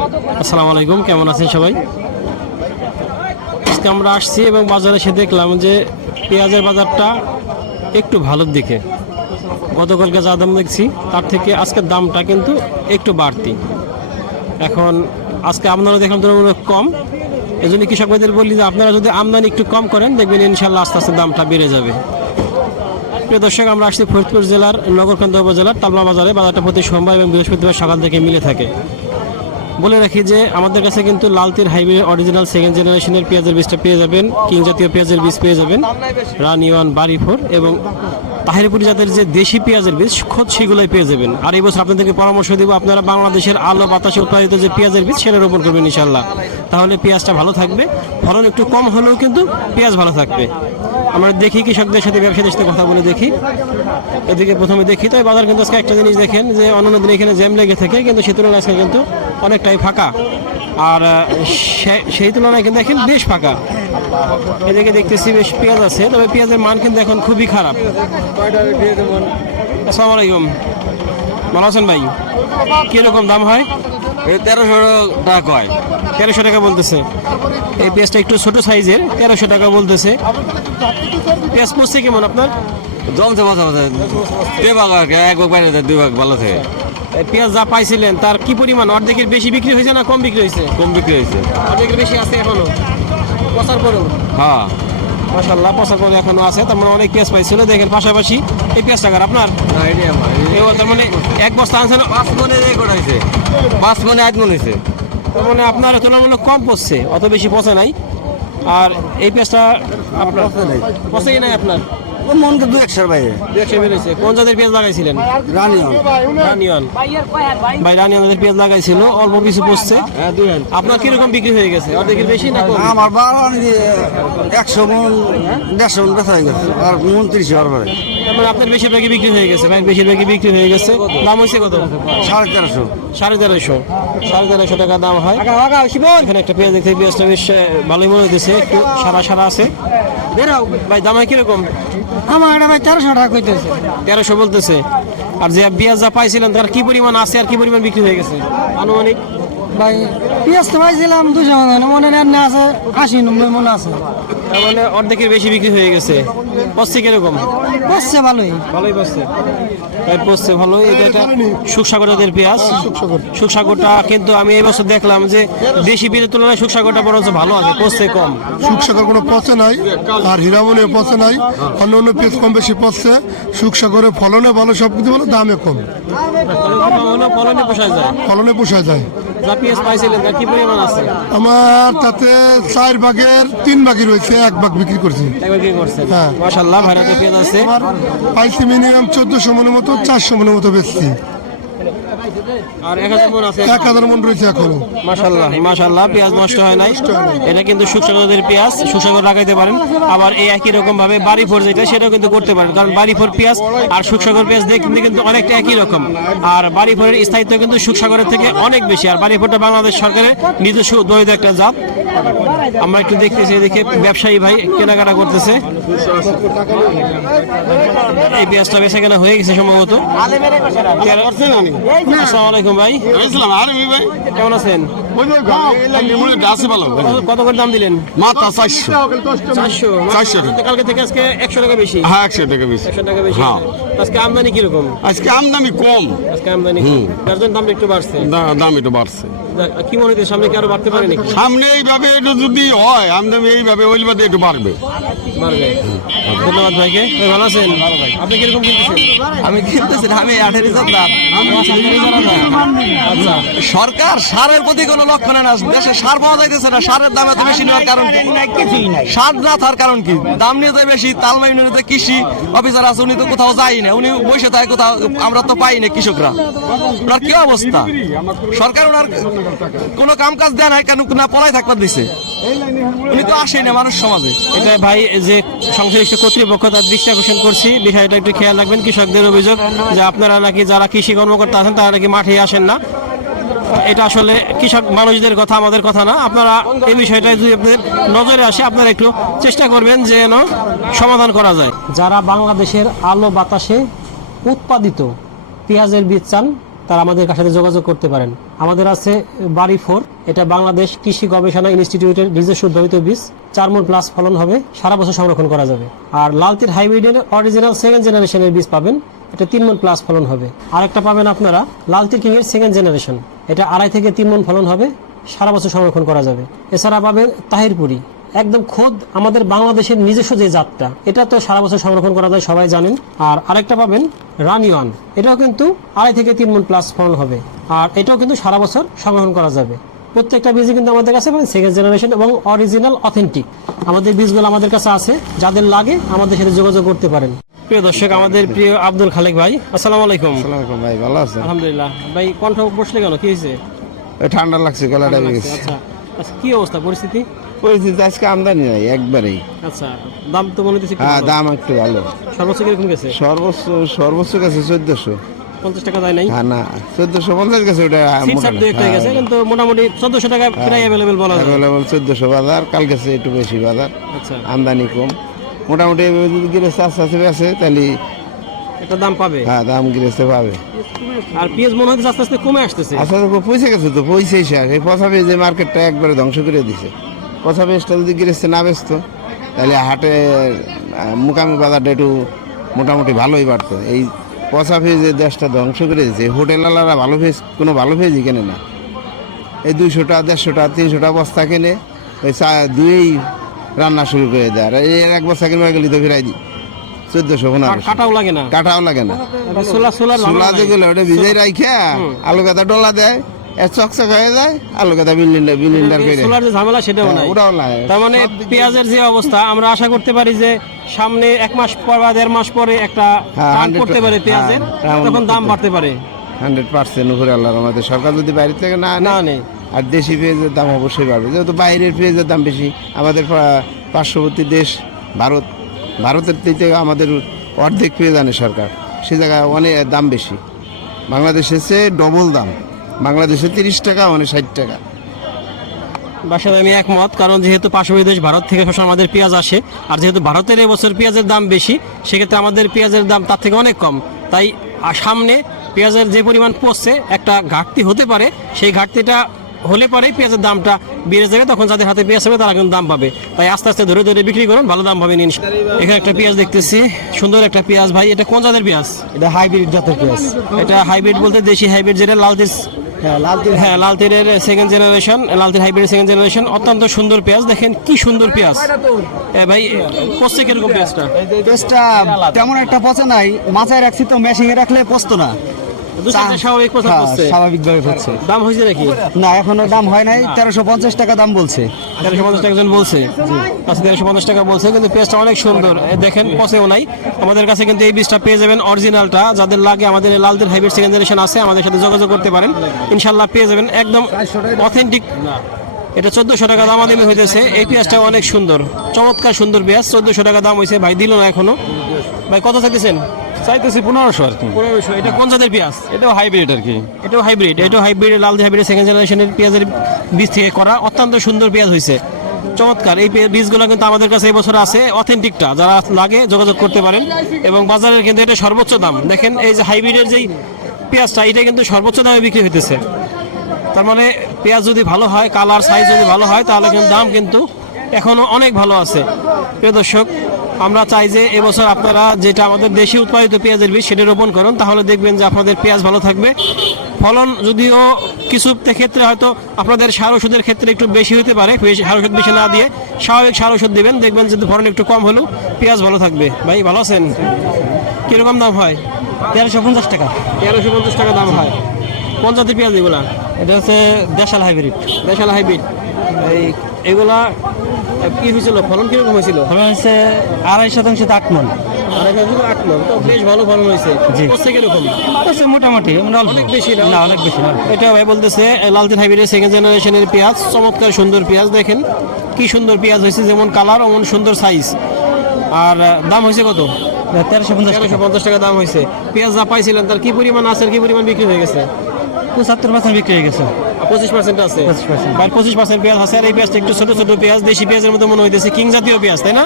আসসালামু আলাইকুম, কেমন আছেন সবাই? আজকে আমরা আসছি এবং বাজারে এসে দেখলাম যে পেঁয়াজের বাজারটা একটু ভালোর দিকে। গতকালকে যা দাম দেখছি তার থেকে আজকের দামটা কিন্তু একটু বাড়তি। এখন আজকে আমদানি দেখলাম তুলনামূলক কম, এই জন্য কৃষক ভাইদের বলি যে আপনারা যদি আমদানি একটু কম করেন দেখবেন ইনশাল্লাহ আস্তে আস্তে দামটা বেড়ে যাবে। প্রিয় দর্শক, আমরা আসছি ফরিদপুর জেলার নগরকান্দা উপজেলার তালমা বাজারে। বাজারটা প্রতি সোমবার এবং বৃহস্পতিবার সকাল থেকে মিলে থাকে। বলে রাখি যে আমাদের কাছে কিন্তু লালতির হাইব্রিড অরিজিনাল সেকেন্ড জেনারেশনের পেঁয়াজের বীজটা পেয়ে যাবেন, কিং জাতীয় পেঁয়াজের বীজ পেয়ে যাবেন, রানি ওয়ান, বাড়ি ফোর এবং তাহিরপুরি জাতের যে দেশি পেঁয়াজের বীজ খোঁজ সেগুলোই পেয়ে যাবেন। আর এই বছর আপনাদেরকে পরামর্শ দেবো আপনারা বাংলাদেশের আলো বাতাসে উৎপাদিত যে পেঁয়াজের বীজ সেটা রোপণ করবেন ইনশাল্লাহ। তাহলে পেঁয়াজটা ভালো থাকবে, ফলন একটু কম হলেও কিন্তু পেঁয়াজ ভালো থাকবে। আমরা দেখি কৃষকদের সাথে ব্যবসায়ীদের সাথে কথা বলে দেখি। এদিকে প্রথমে দেখি তো বাজার কিন্তু আজকে একটা জিনিস দেখেন যে অন্যান্য দিন এখানে জ্যাম লেগে থাকে, কিন্তু সে তুলনায় আজকে কিন্তু অনেকটাই ফাঁকা। আর সেই তুলনায় কিন্তু দেখেন বেশ ফাঁকা। এদিকে দেখতেছি বেশ পেঁয়াজ আছে, তবে পেঁয়াজের মান কিন্তু এখন খুবই খারাপ। আসসালামু আলাইকুম, ভালো আছেন ভাই? কিরকম দাম হয়? 1300 টাকা কয়। 1300 টাকা বলতেছে। এই পেঁয়াজটা একটু ছোট সাইজের, 1300 টাকা বলতেছে। পেঁয়াজ পড়ছে কেমন আপনার? জমছে মাথা মাথা 2 ভাগ আর কি, 1 ভাগ বাইরে 2 ভাগ ভালো থাকে। পেঁয়াজ যা পাইছিলেন তার কি পরিমাণ? অর্ধেকের বেশি বিক্রি হয়েছে না কম বিক্রি হয়েছে? কম বিক্রি হয়েছে। অর্ধেকের বেশি আছে এখনো পচার পরেও? হ্যাঁ, মাশাআল্লাহ, পচার পরে এখনো আছে। তার মানে অনেক পেঁয়াজ পাইছিল। দেখেন পাশাপাশি এই পেঁয়াজ টাকার আপনার না এটাই আমার। তার মানে 1 বস্তা আনছেন 5 মনে রেকর্ড হয়েছে, 5 মনে 8 মনে হয়েছে। তার মানে আপনার তুলনামূলক কম পড়ছে, অত বেশি পচে নাই। আর এই পেঁয়াজটা আপনার পচেই নাই আপনার? মন তো 2-1 বাইরে। 200 বেড়েছে। কোন জাতের পেঁয়াজ লাগাইছিলেন? রানিয়ন। রানিয়ন ভাই, রানিয়নের পেঁয়াজ লাগাইছিল, অল্প কিছু পড়ছে। হ্যাঁ 2 আপনার কিরকম বিক্রি হয়ে গেছে? অর্ধেকের বেশি না কম? আমার 100 মন 150 মন বেচা হয়ে গেছে, আর 29 হওয়ার পরে। তার মানে আপনার বেশিরভাগই বিক্রি হয়ে গেছে ভাই, বেশিরভাগই বিক্রি হয়ে গেছে। দাম হয়েছে কত? 1350। 1350 টাকা দাম হয়। এখানে একটা পেঁয়াজ দেখতে, পেঁয়াজটা বেশ ভালোই মনে হইতেছে, একটু সাদা সাদা আছে। ভাই দাম হয় কিরকম? আমার এটা ভাই 1300 টাকা কইতেছে। 1300 বলতেছে। আর যে পেঁয়াজ যা পাইছিলেন তার কি পরিমাণ আছে আর কি পরিমাণ বিক্রি হয়ে গেছে আনুমানিক? ভাই পেঁয়াজ তো পাইছিলাম 200 মনে, মনে নেন আছে 80-90 মন আছে। তার মানে অর্ধেকের বেশি বিক্রি হয়ে গেছে। পড়ছে কিরকম? বসছে ভালোই। ভালোই পড়ছে ভাই, পড়ছে ভালোই। এটা একটা সুখসাগর জাতের পেঁয়াজ। সুখসাগরটা কিন্তু আমি এই বছর দেখলাম যে দেশি পেঁয়াজের তুলনায় সুখসাগরটা বরঞ্চ ভালো আছে, পড়ছে কম। সুখসাগর কোনো পচে নাই, আর হীরামণি পচে নাই। অন্য অন্য পেঁয়াজ কম বেশি পচছে। সুখসাগরের ফলনে ভালো, সব কিছু ভালো, দামে কম। ফলনে পোষায় যায়, ফলনে পোষায় যায়। যা পেঁয়াজ পাইছিলেন তার কি পরিমাণ আছে? আমার তাতে 4 ভাগের 3 ভাগই রয়েছে, 1 ভাগ বিক্রি করছি। একবার কি করছেন? হ্যাঁ। মাশাআল্লাহ, ভাইরাতে পেঁয়াজ আছে। আমার পাইছি মিনিমাম 1400 মনের মতো, 400 মনের মতো বেচছি। আর 1000 মন আছে। 1000 মন রয়েছে এখনো। মাশাআল্লাহ মাশাআল্লাহ, পেঁয়াজ নষ্ট হয় নাই। এটা কিন্তু সুখসাগরের পেঁয়াজ, সুখসাগর লাগাইতে পারেন। আবার এই একই রকম ভাবে বাড়ি ফোর যেটা সেটাও কিন্তু করতে পারেন, কারণ বাড়ি ফোর পেঁয়াজ আর সুখসাগর পেঁয়াজ দেখতে কিন্তু অনেকটা একই রকম। আর বাড়ি ফোরের স্থায়িত্ব কিন্তু সুখসাগরের থেকে অনেক বেশি। আর বাড়ি ফোরটা বাংলাদেশ সরকারের নিজস্ব উদ্ভাবিত একটা জাত। আমরা একটু দেখতেছি, এদিকে ব্যবসায়ী ভাই কেনাকাটা করতেছে। এই পেঁয়াজটা বেচা কেনা হয়ে গেছে সম্ভবত। আসসালামু আলাইকুম ভাই, কেমন আছেন? কত করে দাম দিলেন? মাত্র 400। 400 কালকে থেকে আজকে 100 টাকা বেশি। হ্যাঁ 100 টাকা বেশি। 100 টাকা বেশি। হ্যাঁ। আজকে আমদানি কিরকম? আজকে আমদানি কম, আজকে আমদানি তার জন্য দাম একটু বাড়ছে। দাম একটু বাড়ছে। কি মনে হচ্ছে সামনে কি আরো বাড়তে পারে নাকি? সামনে এইভাবে একটু যদি হয় আমদানি এইভাবে ওই বাদে একটু বাড়বে। বাড়বে। ধন্যবাদ ভাইকে। ভাই ভালো আছেন? আপনি কিরকম কিনতেছেন? আমি কিনতেছি না, আমি 18,000 দাম। আচ্ছা, সরকার সারের প্রতি কোনো লক্ষ্য নেই না, দেশে সার পাওয়া যাইতেছে না। সারের দাম এত বেশি নেওয়ার কারণ কি? সার না থাকার কারণ কি? দাম নিতে বেশি। তালমা ইউনিয়নে কৃষি অফিসার আছে, উনি তো কোথাও যাই না, উনি বসে থাকে কোথাও, আমরা তো পাই না কৃষকরা। ওনার কি অবস্থা? সরকার ওনার কোনো কাম কাজ দেয় না, কেন না পড়াই থাকবার দিছে। উনি তো আসেই না মানুষ সমাজে। এটা ভাই যে সংশ্লিষ্ট কর্তৃপক্ষ তার দৃষ্টি আকর্ষণ করছি, বিষয়টা একটু খেয়াল রাখবেন। কৃষকদের অভিযোগ যে আপনারা নাকি যারা কৃষি কর্মকর্তা আছেন তারা নাকি মাঠে আসেন না। এটা আসলে কৃষক মানুষদের কথা, আমাদের কথা না। আপনারা এই বিষয়টা যদি আপনাদের নজরে আসে, আপনারা একটু চেষ্টা করবেন যে যেন সমাধান করা যায়। যারা বাংলাদেশের আলো বাতাসে উৎপাদিত পেঁয়াজের বীজ চান তারা আমাদের সাথে যোগাযোগ করতে পারেন। আমাদের আছে বাড়ি 4, এটা বাংলাদেশ কৃষি গবেষণা ইনস্টিটিউটের নিজস্ব উদ্ভাবিত বীজ, 4 মণ প্লাস ফলন হবে, সারা বছর সংরক্ষণ করা যাবে। আর লালতির হাইব্রিডের অরিজিনাল 2nd জেনারেশনের বীজ পাবেন, এটা 3 মণ প্লাস ফলন হবে। আরেকটা পাবেন আপনারা লালতির কিং এর 2nd জেনারেশন, এটা 2.5 থেকে 3 মণ ফলন হবে, সারা বছর সংরক্ষণ করা যাবে। এছাড়া পাবেন তাহিরপুরি, একদম খোদ আমাদের বাংলাদেশের নিজস্ব যে জাতটা, এটা তো সারা বছর সংরক্ষণ করা যায়, সবাই জানেন। আর আরেকটা পাবেন রানিওয়ান, এটাও কিন্তু 2.5 থেকে 3 মণ প্লাস ফলন হবে, আর এটাও কিন্তু সারা বছর সংরক্ষণ করা যাবে। প্রত্যেকটা বীজই কিন্তু আমাদের কাছে 2nd জেনারেশন এবং অরিজিনাল অথেন্টিক। আমাদের বীজগুলো আমাদের কাছে আছে, যাদের লাগে আমাদের সাথে যোগাযোগ করতে পারেন। প্রিয় দর্শক, আমাদের প্রিয় আব্দুল খালেক ভাই, আসসালামু আলাইকুম। ভাই ভালো আছে? আলহামদুলিল্লাহ। ভাই কণ্ঠ বসলে কেন, কি হয়েছে? ঠান্ডা লাগছে, গলাটা গেছে। আচ্ছা আচ্ছা, কি অবস্থা পরিস্থিতি? পরিস্থিতি আজকে আমদানি নাই একবারেই। আচ্ছা, দাম তো মনে হচ্ছে হ্যাঁ, দাম একটু ভালো। সর্বোচ্চ কিরকম গেছে? সর্বোচ্চ গেছে 1400। 50 টাকা যায় নাই? হ্যাঁ না, 1450 গেছে ওটা। সিটসাপ দুই একটা গেছে, কিন্তু মোটামুটি 1400 টাকা প্রায় অ্যাভেলেবেল বলা যায়। অ্যাভেলেবল 1400 বাজার, কাল গেছে একটু বেশি বাজার, আচ্ছা, আমদানি কম। মোটামুটি যদি গিরেছে আস্তে আস্তে আছে তাহলে একটা দাম পাবে। হ্যাঁ, দাম গিরেছে পাবে। আর পেঁয়াজ মনে হচ্ছে আস্তে আস্তে কমে আসতেছে। আস্তে আস্তে পয়সা গেছে, তো পয়সাই শেষ। এই পচা পেঁয়াজের মার্কেটটা একবারে ধ্বংস করে দিছে। পচা পেঁয়াজটা যদি গিরেছে না বেচতো তাহলে হাটে মুকামি বাজারটা একটু মোটামুটি ভালোই বাড়তো। এই পচা পেঁয়াজের দেশটা ধ্বংস করে দিয়েছে। হোটেলওয়ালারা ভালো পেঁয়াজ, কোনো ভালো পেঁয়াজই কেনে না। এই 200টা 150টা 300টা বস্তা কেনে, ওই দুই রান্না শুরু করে দেয়। আর এই 1 বস্তা কিনবা গেলে তো ফিরাই দিই 1400। কাটাও লাগে না, কাটাও লাগে না। সোলা যেগুলো ওটা ভিজাই রাইখা আলু গাদা ডলা দেয়, চকচক হয়ে যায়, আলু গাদা বিলিন্ডার করে। সোলার যে ঝামেলা সেটাও নাই। ওটাও নাই। তার মানে পেঁয়াজের যে অবস্থা, আমরা আশা করতে পারি যে সামনে 1 মাস পর বা 1.5 মাস পরে একটা টান পড়তে পারে পেঁয়াজের, তখন দাম বাড়তে পারে 100% উপরে আল্লাহর রহমতে। সরকার যদি বাইরে থেকে না নেই, আর দেশি পেঁয়াজের দাম অবশ্যই বাড়বে, যেহেতু বাইরের পেঁয়াজের দাম বেশি। আমাদের পার্শ্ববর্তী দেশ ভারতের থেকে আমাদের অর্ধেক পেঁয়াজ আনে সরকার, সে জায়গায় অনেক দাম বেশি। বাংলাদেশের চেয়ে ডবল দাম। বাংলাদেশে 30 টাকা, মানে 60 টাকা। বাসায় আমি একমত, কারণ যেহেতু পার্শ্ববর্তী দেশ ভারত থেকে সবসময় আমাদের পেঁয়াজ আসে, আর যেহেতু ভারতের এবছর পেঁয়াজের দাম বেশি, সেক্ষেত্রে আমাদের পেঁয়াজের দাম তার থেকে অনেক কম। তাই সামনে পেঁয়াজের যে পরিমাণ পড়ছে, একটা ঘাটতি হতে পারে। সেই ঘাটতিটা হলে পরে পেঁয়াজের দামটা বেড়ে যাবে, তখন যাদের হাতে পেঁয়াজ হবে তারা কিন্তু দাম পাবে। তাই আস্তে আস্তে ধরে ধরে বিক্রি করুন, ভালো দাম পাবেন ইনশাআল্লাহ। এখানে একটা পেঁয়াজ দেখতেছি, সুন্দর একটা পেঁয়াজ। ভাই, এটা কোন জাতের পেঁয়াজ? এটা হাইব্রিড জাতের পেঁয়াজ। এটা হাইব্রিড বলতে দেশি হাইব্রিড, যেটা লালতির। হ্যাঁ, লালতিরের 2nd generation, লালতির hybrid 2nd generation. অত্যন্ত সুন্দর পেঁয়াজ, দেখেন কি সুন্দর পেঁয়াজ। ভাই, পচছে কিরকম পেঁয়াজটা? পেঁয়াজটা তেমন একটা পচে নাই, মাথায় রাখছি তো, মেশিনে রাখলে পচতো না। স্বাভাবিক কথা পচছে, স্বাভাবিকভাবে পচছে। দাম হয়েছে নাকি? না, এখনো দাম হয় নাই। 1350 টাকা দাম বলছে। 1350 টাকা জন বলছে। আচ্ছা, 1350 টাকা বলছে, কিন্তু পেঁয়াজটা অনেক সুন্দর। দেখেন, পচেও নাই। আমাদের কাছে কিন্তু এই বীজটা পেয়ে যাবেন অরিজিনালটা। যাদের লাগে, আমাদের লালদের হাইব্রিড 2nd জেনারেশন আছে, আমাদের সাথে যোগাযোগ করতে পারেন, ইনশাল্লাহ পেয়ে যাবেন একদম অথেন্টিক। এটা 1400 টাকা দাম দামি হইতেছে। এই পেঁয়াজটা অনেক সুন্দর, চমৎকার সুন্দর পেঁয়াজ। 1400 টাকা দাম হয়েছে। ভাই দিল না এখনো। ভাই, কত চাইতেছেন? চাইতেছি 1500 আর কি। 1500। এটা কোন জাতের পেঁয়াজ? এটাও হাইব্রিড আর কি। এটাও হাইব্রিড, লাল হাইব্রিড 2nd জেনারেশনের পেঁয়াজের বীজ থেকে করা। অত্যন্ত সুন্দর পেঁয়াজ হয়েছে, চমৎকার। এই বীজগুলো কিন্তু আমাদের কাছে এই বছর আছে, অথেন্টিকটা। যারা লাগে যোগাযোগ করতে পারেন। এবং বাজারের কিন্তু এটা সর্বোচ্চ দাম। দেখেন, এই যে হাইব্রিডের যেই পেঁয়াজটা, এটা কিন্তু সর্বোচ্চ দামে বিক্রি হইতেছে। তার মানে পেঁয়াজ যদি ভালো হয়, কালার সাইজ যদি ভালো হয়, তাহলে কিন্তু দাম কিন্তু এখনো অনেক ভালো আছে। প্রিয় দর্শক, আমরা চাই যে এবছর আপনারা যেটা আমাদের দেশি উৎপাদিত পেঁয়াজের বীজ, সেটা রোপণ করুন। তাহলে দেখবেন যে আপনাদের পেঁয়াজ ভালো থাকবে। ফলন যদিও কিছু ক্ষেত্রে হয়তো আপনাদের সার ওষুধের ক্ষেত্রে একটু বেশি হতে পারে, সার ওষুধ বেশি না দিয়ে স্বাভাবিক সার ওষুধ দেবেন, দেখবেন যে ফলন একটু কম হলেও পেঁয়াজ ভালো থাকবে। ভাই, ভালো আছেন? কীরকম দাম হয়? 1350 টাকা। 1350 টাকা দাম হয়। কোন জাতের পেঁয়াজ এগুলা? এটা হচ্ছে দেশাল হাইব্রিড। দেশাল হাইব্রিড। এগুলা কি হয়েছিল, ফলন কিরকম হয়েছিল? ফলন হচ্ছে 2.5% 8 মণ। 8 মণ, তো বেশ ভালো ফলন হয়েছে। পচছে কিরকম? মোটামুটি অনেক বেশি না? অনেক বেশি না। এটা ভাই বলতেছে লালতির হাইব্রিডের 2nd জেনারেশনের পেঁয়াজ, চমৎকার সুন্দর পেঁয়াজ। দেখেন কি সুন্দর পেঁয়াজ হয়েছে, যেমন কালার অমন সুন্দর সাইজ। আর দাম হয়েছে কত? 1350 টাকা দাম হয়েছে। পেঁয়াজ যা পাইছিলেন তার কি পরিমাণ আছে, কি পরিমাণ বিক্রি হয়ে গেছে? 75% বিক্রি হয়ে গেছে। 25% আছে। 25%। ভাই, 25% পেঁয়াজ আছে। আর এই পেঁয়াজটা একটু ছোট ছোট পেঁয়াজ, দেশি পেঁয়াজের মতো মনে হইতেছে, কিং জাতীয় পেঁয়াজ, তাই না?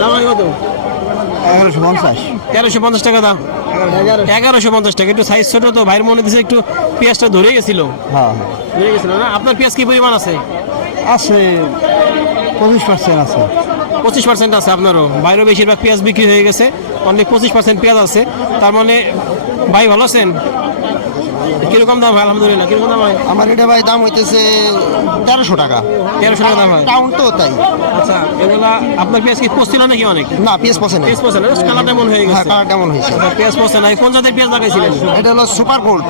দাম হয় কত? 1150। 1350 টাকা দাম। 1150 টাকা। একটু সাইজ ছোট তো ভাইয়ের মনে দিচ্ছে একটু পেঁয়াজটা ধরে গেছিল। হ্যাঁ ধরে গেছিল না? আপনার পেঁয়াজ কি পরিমাণ আছে? আছে 25% আছে। 25% আছে আপনারও। বাইরেও বেশিরভাগ পেঁয়াজ বিক্রি হয়ে গেছে, অনেক 25% পেঁয়াজ আছে। তার মানে ভাই ভালো আছেন? কিরকম দাম হয়? আলহামদুলিল্লাহ। কিরকম দাম হয়? আমার এটা ভাই দাম হইতেছে 1300 টাকা। 1300 টাকা দাম হয়। টাউন তো তাই। আচ্ছা, এগুলা আপনার পেঁয়াজ কি পচছিল নাকি অনেক? না পিএস পছন্দ পেঁয়াজ পচে না, কালারটা মন হয়ে হ্যাঁ গেছে। কালার কেমন হয়েছে? আচ্ছা, পেঁয়াজ পচে নাই। কোন জাতের পেঁয়াজ লাগাইছিলেন? এটা হলো super gold.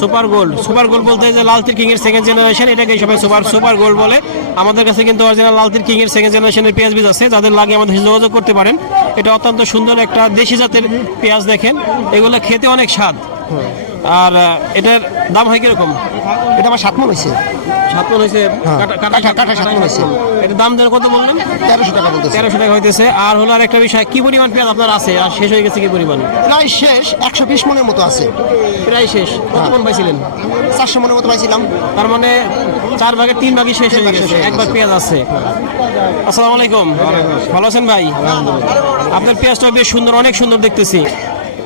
Super gold. Super gold বলতে যে লাল তীর কিং এর সেকেন্ড জেনারেশন, এটাকে সবাই সুপার গোল্ড বলে। আমাদের কাছে কিন্তু অরিজিনাল লাল তীর কিং এর সেকেন্ড জেনারেশনের পেঁয়াজ বীজ আছে, যাদের লাগে আমাদের সাথে যোগাযোগ করতে পারেন। এটা অত্যন্ত সুন্দর একটা দেশি জাতের পেঁয়াজ। দেখেন এগুলো খেতে অনেক স্বাদ। আর এটার দাম হয় কিরকম? এটা আমার 7 মণ হয়েছে। 7 মণ হয়েছে। কাটা 7 মণ হয়েছে। এটার দাম দেন কত বললেন? 1300 টাকা বলতেছে। 1300 টাকা হইতেছে। আর হলো আর একটা বিষয়, কি পরিমাণ পেঁয়াজ আপনার আছে আর শেষ হয়ে গেছে কি পরিমাণ? প্রায় শেষ 120 মণের মতো আছে। প্রায় শেষ। কত মণ পাইছিলেন? 400 মণের মতো পাইছিলাম। তার মানে 4 ভাগের 3 ভাগই শেষ হয়ে গেছে, একবার পেঁয়াজ আছে। আসসালামু আলাইকুম, ভালো আছেন ভাই? আপনার পেঁয়াজটা বেশ সুন্দর, অনেক সুন্দর দেখতেছি।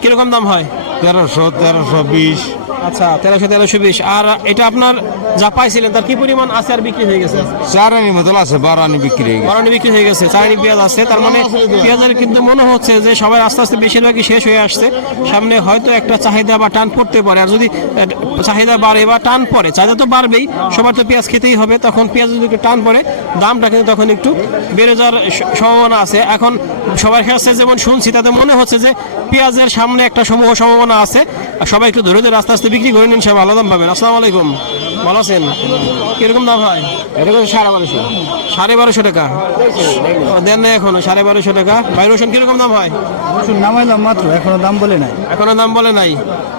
কিরকম দাম হয়? 1300, 1320। আচ্ছা, 1320। আর এটা আপনার যা পাইছিলেন তার কি পরিমাণ আছে আর বিক্রি হয়ে গেছে? 4 আনি মতো আছে, 12 আনি বিক্রি হয়ে গেছে। বারানি বিক্রি হয়ে গেছে, চারানি পেঁয়াজ আছে। তার মানে পেঁয়াজের কিন্তু মনে হচ্ছে যে সবার আস্তে আস্তে বেশিরভাগই শেষ হয়ে আসছে। সামনে হয়তো একটা চাহিদা বা টান পড়তে পারে। আর যদি চাহিদা বাড়ে বা টান পড়ে, চাহিদা তো বাড়বেই, সবার তো পেঁয়াজ খেতেই হবে। তখন পেঁয়াজ যদি একটু টান পড়ে, দামটা কিন্তু তখন একটু বেড়ে যাওয়ার সম্ভাবনা আছে। এখন সবার কাছে যেমন শুনছি, তাতে মনে হচ্ছে যে পেঁয়াজের সামনে একটা সম্ভাবনা আছে। আর সবাই একটু ধরে ধরে আস্তে আস্তে বিক্রি করে নিন, সব ভালো দাম পাবেন। আসসালামু আলাইকুম, ভালো আছেন? কিরকম দাম হয়? এটা কত? 1250। 1250 টাকা দেন না এখনো? 1250 টাকা। ভাই রসুন কিরকম দাম হয়? নামাইলাম মাত্র, এখনো দাম বলে নাই। এখনো দাম বলে নাই?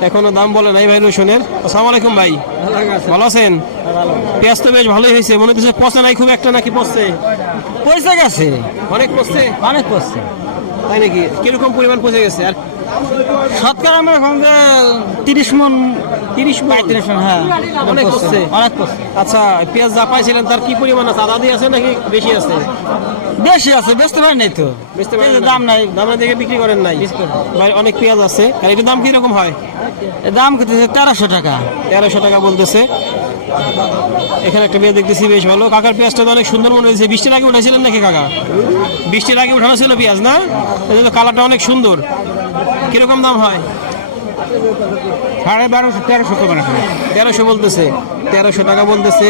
এখনো দাম বলে নাই ভাই রসুনের। আসসালামু আলাইকুম ভাই, ভালো আছেন? পেঁয়াজ তো বেশ ভালোই হয়েছে, মনে হচ্ছে পচে নাই খুব একটা, নাকি পচছে? পয়সা গেছে, অনেক পচছে? অনেক পড়ছে। তাই নাকি? কিরকম পরিমাণ পচে গেছে? আর শতকরা আমরা এখন 30 মণ, 30 মণ? 35 মণ। হ্যাঁ অনেক পচছে। অনেক পড়ছে। আচ্ছা, পেঁয়াজ যা পাইছিলেন তার কি পরিমাণ আছে? আদা দিয়ে আছে নাকি বেশি আছে? বেশি আছে, বেচতে পারি নাই তো। বুঝতে পারেন পেঁয়াজের দাম নাই। দাম না দেখে বিক্রি করেন নাই? ভাই অনেক পেঁয়াজ আছে। আর এটার দাম কিরকম হয়? এর দাম করতেছে 1300 টাকা। 1300 টাকা বলতেছে। এখানে একটা পেঁয়াজ দেখতেছি বেশ ভালো। কাকার পেঁয়াজটা তো অনেক সুন্দর মনে হয়েছে। বৃষ্টির আগে উঠেছিলেন নাকি কাকা? বৃষ্টির আগে উঠানো ছিল পেঁয়াজ না? এই জন্য কালারটা অনেক সুন্দর। কিরকম দাম হয়? 1250, 1300 কমে রাখবে। 1300 বলতেছে। 1300 টাকা বলতেছে।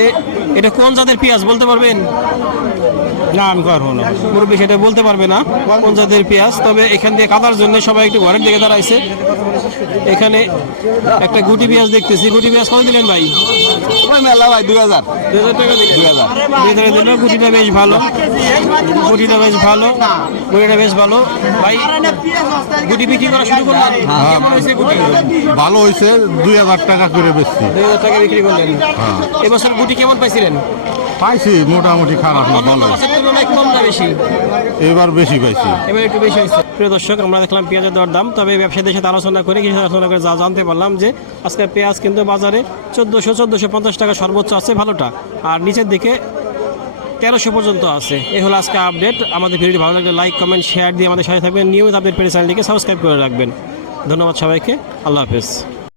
এটা কোন জাতের পেঁয়াজ বলতে পারবেন? না আমি করবো না। মুরব্বী সেটা বলতে পারবে না কোন জাতের পেঁয়াজ। তবে এখান দিয়ে কাদার জন্য সবাই একটু ঘরের দিকে দাঁড়াইছে। এখানে একটা গুটি পেঁয়াজ দেখতেছি। গুটি পেঁয়াজ কত দিলেন ভাই? ওই মেলা ভাই 2000। 2000 টাকা দিলেন? 2000 দিল। গুটিটা বেশ ভালো, গুটিটা বেশ ভালো, গুটিটা বেশ ভালো। ভাই গুটি বিক্রি করা শুরু করলেন? কেমন হয়েছে গুটি? ভালো হয়েছে, 2000 টাকা করে বেচছি। 2000 টাকা বিক্রি করলেন। এবছর গুটি কেমন পাইছিলেন? পাইছি মোটামুটি, খারাপ না, ভালো। মাসের তুলনায় কম না বেশি? এবার বেশি পাইছি। এবার একটু বেশি হয়েছে। প্রিয় দর্শক, আমরা দেখলাম পেঁয়াজের দর দাম। তবে ব্যবসায়ীদের সাথে আলোচনা করে, কিছু আলোচনা করে যা জানতে পারলাম যে আজকে পেঁয়াজ কিন্তু বাজারে 1450 টাকা সর্বোচ্চ আছে ভালোটা, আর নিচের দিকে 1300 পর্যন্ত আছে। এই হলো আজকে আপডেট। আমাদের ভিডিওটি ভালো লাগলে লাইক, কমেন্ট, শেয়ার দিয়ে আমাদের সাথে থাকবেন। নিয়মিত আপডেট পেয়ে চ্যানেলটিকে সাবস্ক্রাইব করে রাখবেন। ধন্যবাদ সবাইকে। আল্লাহ হাফেজ।